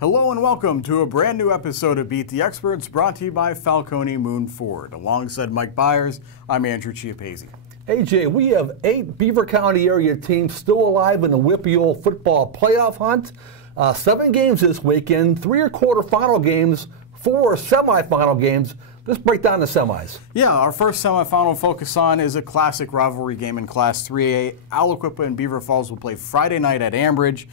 Hello and welcome to a brand new episode of Beat the Experts, brought to you by Falcone Moon Ford. Alongside Mike Bires, I'm Andrew Chiappazzi. Hey Jay, we have 8 Beaver County area teams still alive in the WPIAL football playoff hunt. 7 games this weekend, 3 are quarterfinal games, 4 are semifinal games. Let's break down the semis. Yeah, our first semifinal focus on is a classic rivalry game in Class 3A. Aliquippa and Beaver Falls will play Friday night at Ambridge.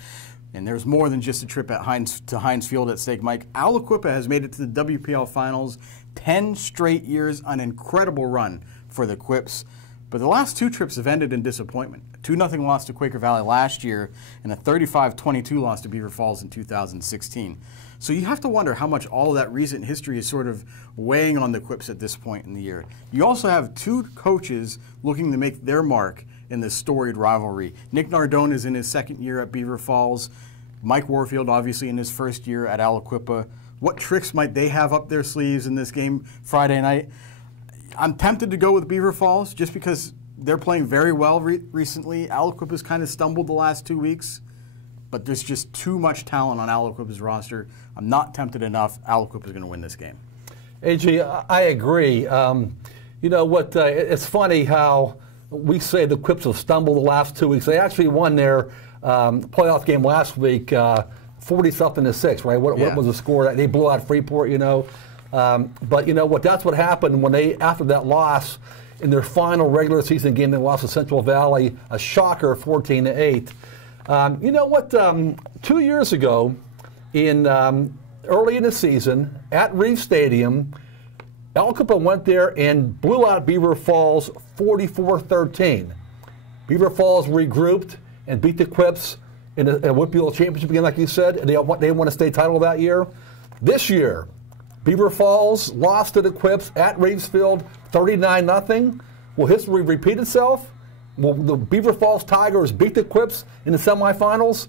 And there's more than just a trip at Heinz Field at stake, Mike. Aliquippa has made it to the WPIAL Finals 10 straight years, an incredible run for the Quips. But the last 2 trips have ended in disappointment. A 2-0 loss to Quaker Valley last year and a 35-22 loss to Beaver Falls in 2016. So you have to wonder how much all of that recent history is sort of weighing on the Quips at this point in the year. You also have 2 coaches looking to make their mark in this storied rivalry. Nick Nardone is in his 2nd year at Beaver Falls. Mike Warfield, obviously, in his 1st year at Aliquippa. What tricks might they have up their sleeves in this game Friday night? I'm tempted to go with Beaver Falls just because they're playing very well recently. Aliquippa's kind of stumbled the last 2 weeks, but there's just too much talent on Aliquippa's roster. I'm not tempted enough. Aliquippa's going to win this game. AJ, I agree. You know what? It's funny how we say the Quips have stumbled the last 2 weeks. They actually won their playoff game last week, 40-something to 6, right? What was the score? They blew out Freeport, you know. But you know what? That's what happened when they, after that loss in their final regular season game, they lost to Central Valley, a shocker, 14-8. You know what? 2 years ago, early in the season at Reeve Stadium, Aliquippa went there and blew out Beaver Falls 44-13. Beaver Falls regrouped and beat the Quips in a WPIAL championship game, like you said, and they won a state title that year. This year, Beaver Falls lost to the Quips at Reevesfield 39-0. Will history repeat itself? Will the Beaver Falls Tigers beat the Quips in the semifinals?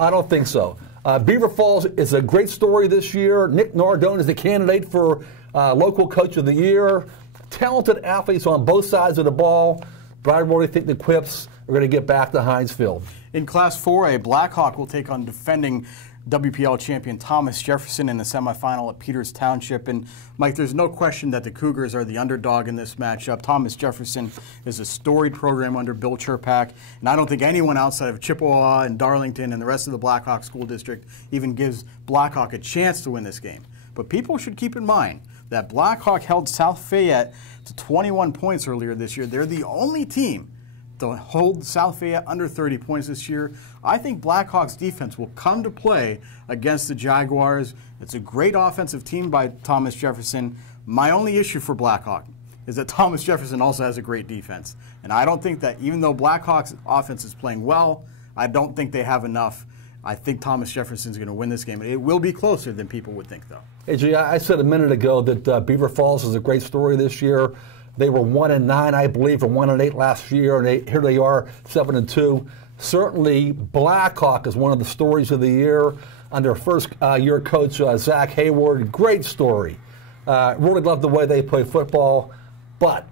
I don't think so. Beaver Falls is a great story this year. Nick Nardone is the candidate for local coach of the year. Talented athletes on both sides of the ball, but I really think the Quips are going to get back to Heinz Field. In Class 4A, Blackhawk will take on defending WPIAL champion Thomas Jefferson in the semifinal at Peters Township. And Mike, there's no question that the Cougars are the underdog in this matchup. Thomas Jefferson is a storied program under Bill Cherpak, and I don't think anyone outside of Chippewa and Darlington and the rest of the Blackhawk school district even gives Blackhawk a chance to win this game. But people should keep in mind that Blackhawk held South Fayette to 21 points earlier this year. They're the only team to hold South Fayette under 30 points this year. I think Blackhawk's defense will come to play against the Jaguars. It's a great offensive team by Thomas Jefferson. My only issue for Blackhawk is that Thomas Jefferson also has a great defense. And I don't think that, even though Blackhawk's offense is playing well, I don't think they have enough. I think Thomas Jefferson's going to win this game. It will be closer than people would think, though. Hey, G, I said a minute ago that Beaver Falls is a great story this year. They were 1-9, I believe, and 1-8 last year, and here they are, 7-2. Certainly, Blackhawk is one of the stories of the year under first-year coach Zach Hayward. Great story. Really love the way they play football. But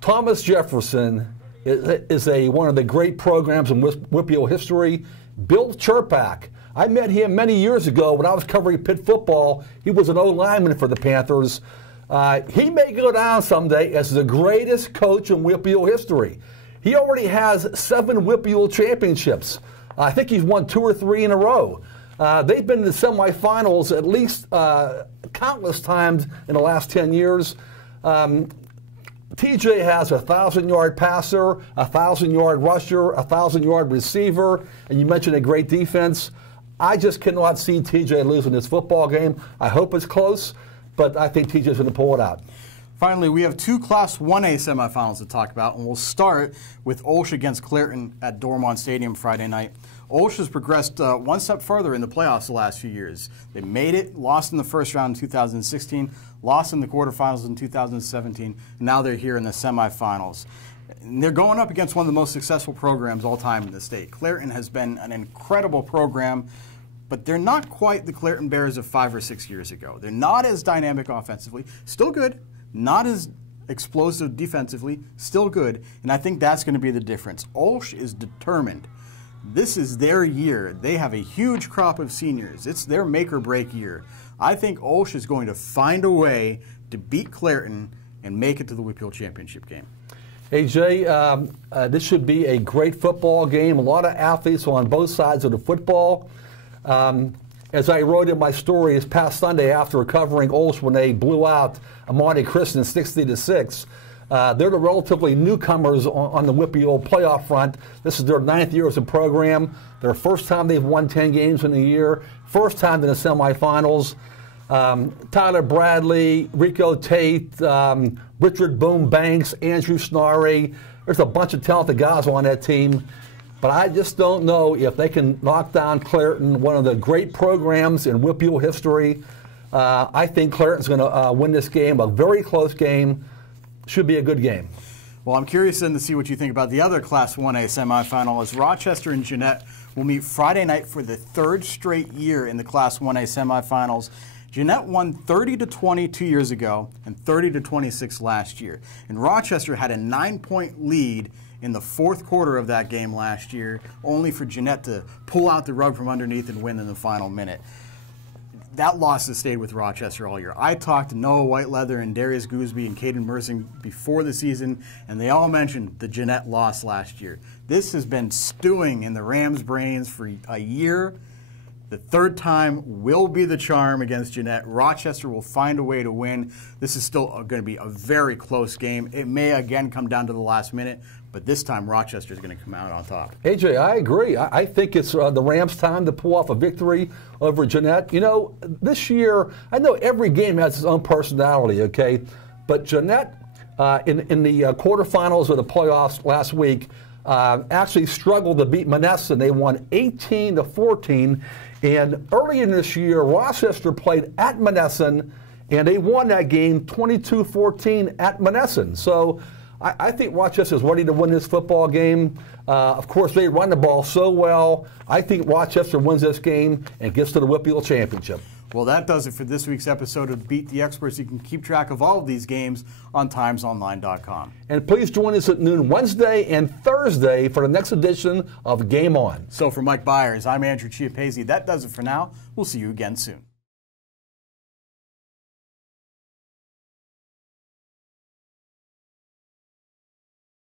Thomas Jefferson is one of the great programs in WPIAL history. Bill Cherpak. I met him many years ago when I was covering Pitt football. He was an O-lineman for the Panthers. He may go down someday as the greatest coach in WPIAL history. He already has 7 WPIAL championships. I think he's won 2 or 3 in a row. They've been in the semifinals at least countless times in the last 10 years. TJ has a 1,000-yard passer, a 1,000-yard rusher, a 1,000-yard receiver, and you mentioned a great defense. I just cannot see TJ losing this football game. I hope it's close, but I think TJ's going to pull it out. Finally, we have 2 Class 1A semifinals to talk about, and we'll start with OLSH against Clairton at Dormont Stadium Friday night. OLSH has progressed one step further in the playoffs the last few years. They made it, lost in the first round in 2016, lost in the quarterfinals in 2017, and now they're here in the semifinals. And they're going up against one of the most successful programs all time in the state. Clairton has been an incredible program, but they're not quite the Clairton Bears of 5 or 6 years ago. They're not as dynamic offensively, still good, not as explosive defensively, still good, and I think that's going to be the difference. OLSH is determined. This is their year. They have a huge crop of seniors. It's their make-or-break year. I think OLSH is going to find a way to beat Clairton and make it to the WPIAL championship game. Hey, Jay, this should be a great football game. A lot of athletes on both sides of the football. As I wrote in my story this past Sunday after covering OLSH when they blew out Monte Cristo 60-6, they're the relatively newcomers on the WPIAL playoff front. This is their 9th year as a program. Their first time they've won 10 games in a year. First time in the semifinals. Tyler Bradley, Rico Tate, Richard Boom Banks, Andrew Snarry. There's a bunch of talented guys on that team. But I just don't know if they can knock down Clairton, one of the great programs in WPIAL history. I think Clairton's going to win this game, a very close game. Should be a good game. Well, I'm curious then to see what you think about the other Class 1A semifinal, as Rochester and Jeannette will meet Friday night for the 3rd straight year in the Class 1A semifinals. Jeannette won 30-20 2 years ago and 30-26 last year. And Rochester had a 9-point lead in the 4th quarter of that game last year, only for Jeannette to pull out the rug from underneath and win in the final minute. That loss has stayed with Rochester all year. I talked to Noah Whiteleather and Darius Gooseby and Caden Mersing before the season, and they all mentioned the Jeannette loss last year. This has been stewing in the Rams' brains for a year. The 3rd time will be the charm against Jeannette. Rochester will find a way to win. This is still going to be a very close game. It may again come down to the last minute, but this time Rochester is going to come out on top. AJ, I agree. I think it's the Rams' time to pull off a victory over Jeannette. You know, this year, I know every game has its own personality, okay? But Jeannette, in the quarterfinals of the playoffs last week, actually struggled to beat Monessen. They won 18-14. And early in this year, Rochester played at Monessen, and they won that game 22-14 at Monessen. So I think Rochester is ready to win this football game. Of course, they run the ball so well. I think Rochester wins this game and gets to the WPIAL championship. Well, that does it for this week's episode of Beat the Experts. You can keep track of all of these games on timesonline.com. And please join us at noon Wednesday and Thursday for the next edition of Game On. So for Mike Bires, I'm Andrew Chiappazzi. That does it for now. We'll see you again soon.